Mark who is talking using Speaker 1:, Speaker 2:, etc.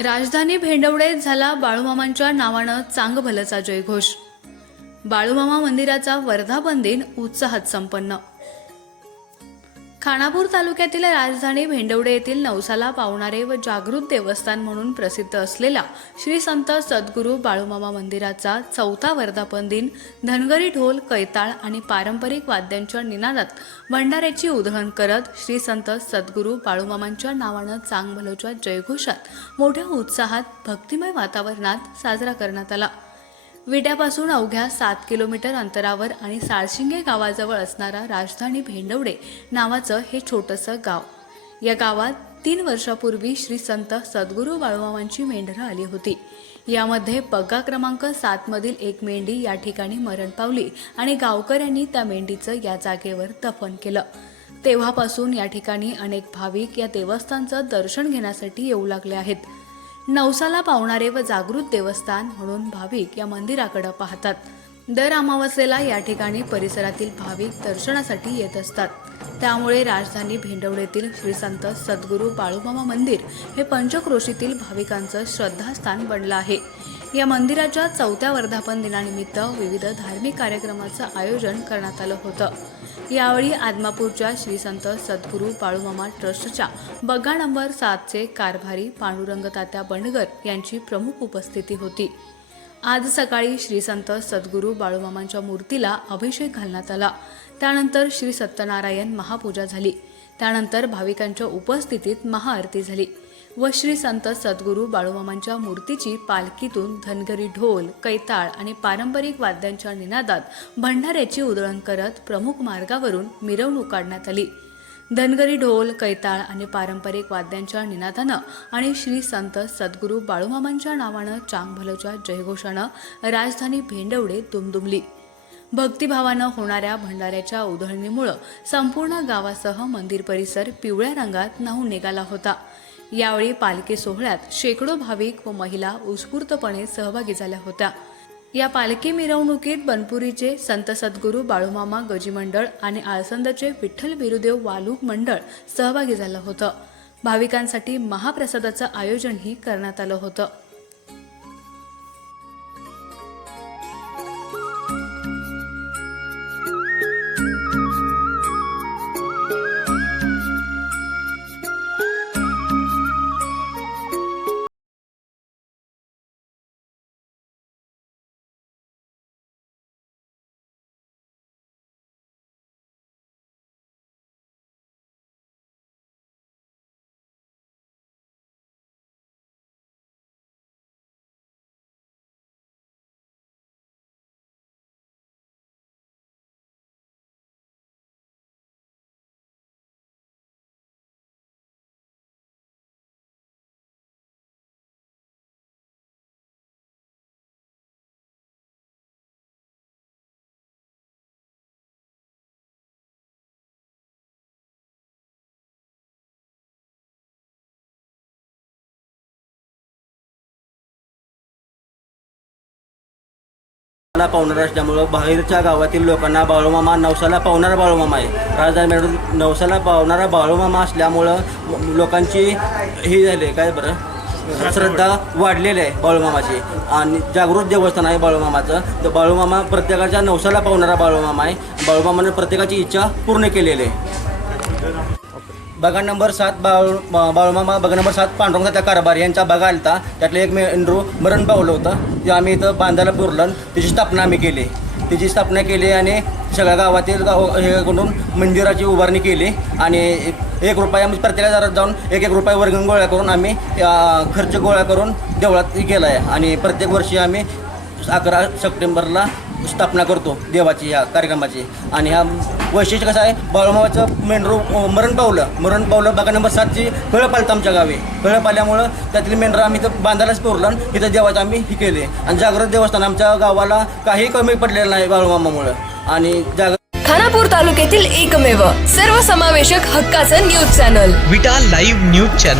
Speaker 1: राजधानी भेंडवडेत झाला बाळूमामांच्या नावानं चांग भलचा जयघोष. बाळूमामा मंदिराचा वर्धापन दिन उत्साहात संपन्न. खानापूर तालुक्यातील राजधानी भेंडवडे येथील नवसाला पावणारे व जागृत देवस्थान म्हणून प्रसिद्ध असलेला श्री संत सद्गुरू बाळूमामा मंदिराचा चौथा वर्धापन दिन धनगरी ढोल कैताळ आणि पारंपरिक वाद्यांच्या निनादात भंडाऱ्याची उधळण करत श्री संत सद्गुरू बाळूमामांच्या नावानं चांगभलोच्या जयघोषात मोठ्या उत्साहात भक्तिमय वातावरणात साजरा करण्यात आला. विट्यापासून अवघ्या सात किलोमीटर अंतरावर आणि साळशिंगे गावाजवळ असणारा राजधानी भेंडवडे नावाचं हे छोटंसं गाव. या गावात तीन वर्षापूर्वी श्री संत सद्गुरू बाळूमामांची मेंढरं आली होती. यामध्ये पग्गा क्रमांक सातमधील एक मेंढी या ठिकाणी मरण पावली आणि गावकऱ्यांनी त्या मेंढीचं या जागेवर दफन केलं. तेव्हापासून या ठिकाणी अनेक भाविक या देवस्थानचं दर्शन घेण्यासाठी येऊ लागले आहेत. नवसाला पावणारे व जागृत देवस्थान म्हणून भाविक या मंदिराकडे पाहतात. दर अमावस्येला या ठिकाणी परिसरातील भाविक दर्शनासाठी येत असतात. त्यामुळे राजधानी भेंडवळेतील श्री संत सद्गुरू बाळूमामा मंदिर हे पंचक्रोशीतील भाविकांचं श्रद्धास्थान बनलं आहे. या मंदिराच्या चौथ्या वर्धापन दिनानिमित्त विविध धार्मिक कार्यक्रमाचं आयोजन करण्यात आलं होतं. यावेळी आदमापूरच्या श्री संत सद्गुरू बाळूमामा ट्रस्टच्या बग्गा नंबर सातचे कारभारी पांडुरंग तात्या बंडगर यांची प्रमुख उपस्थिती होती. आज सकाळी श्री संत सद्गुरू बाळूमामांच्या मूर्तीला अभिषेक घालण्यात आला. त्यानंतर श्री सत्यनारायण महापूजा झाली. त्यानंतर भाविकांच्या उपस्थितीत महाआरती झाली. व श्री संत सद्गुरू बाळूमामांच्या मूर्तीची पालखीतून धनगरी ढोल कैताळ आणि पारंपरिक वाद्यांच्या निनादात भंडाऱ्याची उधळण करत प्रमुख मार्गावरून मिरवणूक काढण्यात आली. धनगरी ढोल कैताळ आणि पारंपरिक वाद्यांच्या निनादानं आणि श्री संत सद्गुरू बाळूमामांच्या नावानं चांगभलच्या जयघोषानं राजधानी भेंडवडे दुमदुमली. भक्तिभावानं होणाऱ्या भंडाऱ्याच्या उधळणीमुळं संपूर्ण गावासह मंदिर परिसर पिवळ्या रंगात न्हावून निघाला होता. यावेळी पालखी सोहळ्यात शेकडो भाविक व महिला उत्स्फूर्तपणे सहभागी झाल्या होत्या. या पालखी मिरवणुकीत बनपुरीचे संत सद्गुरू बाळूमामा गजी मंडळ आणि आळसंदचे विठ्ठल बिरुदेव वालूक मंडळ सहभागी झालं होतं. भाविकांसाठी महाप्रसादाचं आयोजनही करण्यात आलं होतं.
Speaker 2: मला पावणारा असल्यामुळं बाहेरच्या गावातील लोकांना बाळूमामा नवसाला पावणारा बाळूमामा आहे. राजधानी मॅडम नवसाला पावणारा बाळूमामा असल्यामुळं लोकांची ही झाली काय बरं? श्रद्धा वाढलेली आहे बाळूमामाची. आणि जागृत देवस्थान आहे बाळूमामाचं. तर बाळूमामा प्रत्येकाच्या नवसाला पावणारा बाळूमामा आहे. बाळूमामाने प्रत्येकाची इच्छा पूर्ण केलेली आहे. बघा नंबर सात बाळू बाळूमामा बघा नंबर सात पांडुरंग त्या कारभार यांचा बघा आलता. त्यातलं एक मेंढरू मरण पावलं होतं. ते आम्ही इथं बांधायला पुरलं. त्याची स्थापना आम्ही केली. त्याची स्थापना केली आणि सगळ्या गावातील गाव हे करून मंदिराची उभारणी केली. आणि एक- एक रुपया म्हणजे प्रत्येका घरात जाऊन एक एक रुपया वर्गण गोळा करून आम्ही खर्च गोळा करून देवळात केला आहे आणि प्रत्येक वर्षी आम्ही अकरा सप्टेंबरला स्थापना करतो देवाची ह्या कार्यक्रमाची. आणि ह्या वैशिष्ट्य कसं आहे? बाळूमामाचं मेंढरू अं, मरण पावलं. मरण पावलं बघा नंबर सातची फळं पालतं आमच्या गावी. फळं पाल्यामुळं त्यातील मेंढरं आम्ही इथं बांधायलाच पुरलं इथं देवाचं आम्ही ही केले. आणि जागृत देवस्थान आमच्या गावाला काही कमी पडलेलं नाही बाळूमामामुळं. आणि जाग
Speaker 3: खानापूर तालुक्यातील एकमेव सर्वसमावेशक हक्काचं news channel
Speaker 4: Vita live news channel